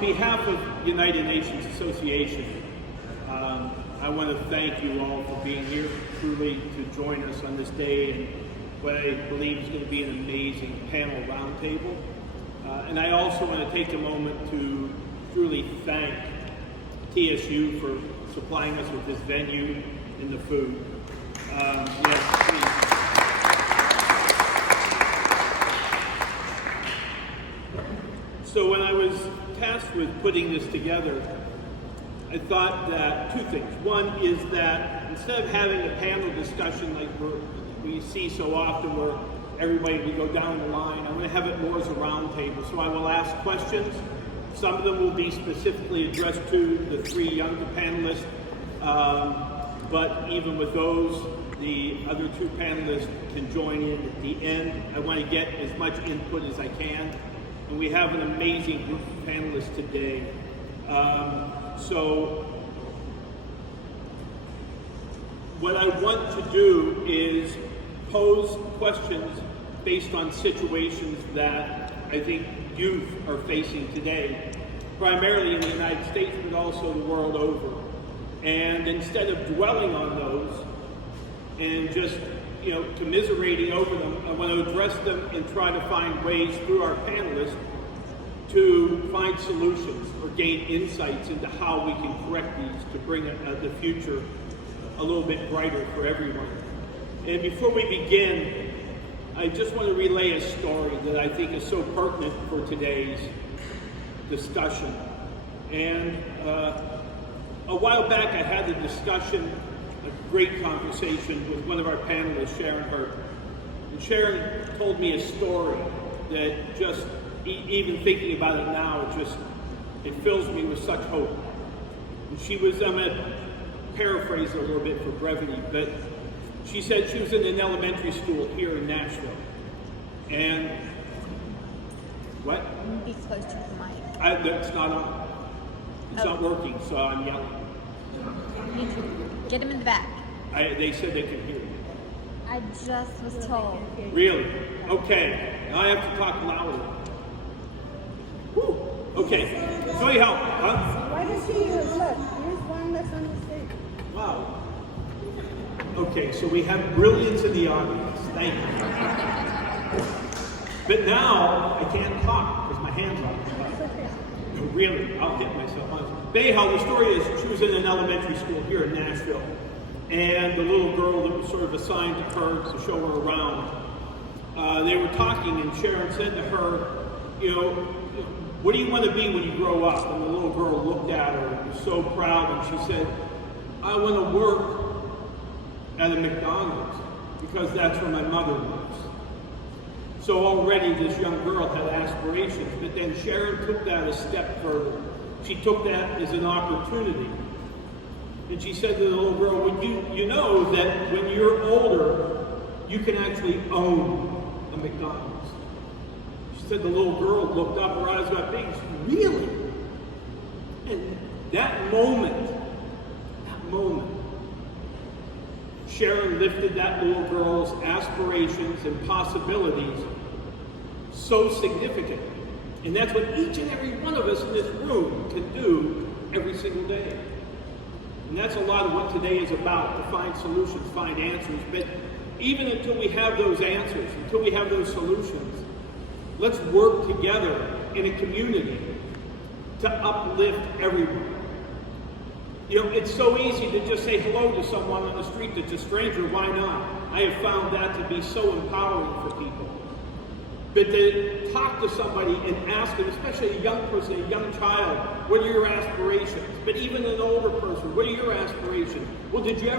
On behalf of United Nations Association, I want to thank you all for being here, truly to join us on this day and what I believe is going to be an amazing panel roundtable. And I also want to take a moment to truly thank TSU for supplying us with this venue and the food. Yes, please. So when I was tasked with putting this together, I thought that two things. One is that instead of having a panel discussion like we see so often where everybody will go down the line, I want to have it more as a round table. So I will ask questions. Some of them will be specifically addressed to the three younger panelists, but even with those, the other two panelists can join in at the end. I want to get as much input as I can. And we have an amazing group of panelists today. So what I want to do is pose questions based on situations that I think youth are facing today, primarily in the United States, but also the world over. And instead of dwelling on those and just commiserating over them, I want to address them and try to find ways through our panelists to find solutions or gain insights into how we can correct these to bring the future a little bit brighter for everyone. And before we begin, I just want to relay a story that I think is so pertinent for today's discussion. And a while back I had a discussion, a great conversation with one of our panelists, Sharon Hurt. And Sharon told me a story that just, even thinking about it now, it fills me with such hope. And she was, I'm going to paraphrase it a little bit for brevity, but she said she was in an elementary school here in Nashville. And, what? Be close to the mic. That's not on. It's not working, so I'm yelling. Get him in the back. They said they could hear me. I just was told. Really? Okay. Now I have to talk louder. Whew. Okay. So anyhow, Why does she use look? Here's one that's on the stage. Wow. Okay, so we have brilliance in the audience. Thank you. But now I can't talk because my hands are. Really, I'll hit myself on. But anyhow, the story is she was in an elementary school here in Nashville, and the little girl that was sort of assigned to her to show her around, they were talking, and Sharon said to her, what do you want to be when you grow up? And the little girl looked at her and was so proud, and she said, I want to work at a McDonald's because that's where my mother works. So already this young girl had aspirations, but then Sharon took that a step further. She took that as an opportunity. And she said to the little girl, well, you know that when you're older, you can actually own a McDonald's. She said the little girl looked up, her eyes got big. She said, really? And that moment, Sharon lifted that little girl's aspirations and possibilities so significantly. And that's what each and every one of us in this room can do every single day. And that's a lot of what today is about, to find solutions, find answers. But even until we have those answers, until we have those solutions, let's work together in a community to uplift everyone. It's so easy to just say hello to someone on the street that's a stranger. Why not? I have found that to be so empowering for people. But to talk to somebody and ask them, especially a young person, a young child, what are your aspirations? But even an older person, what are your aspirations? Well, did you ever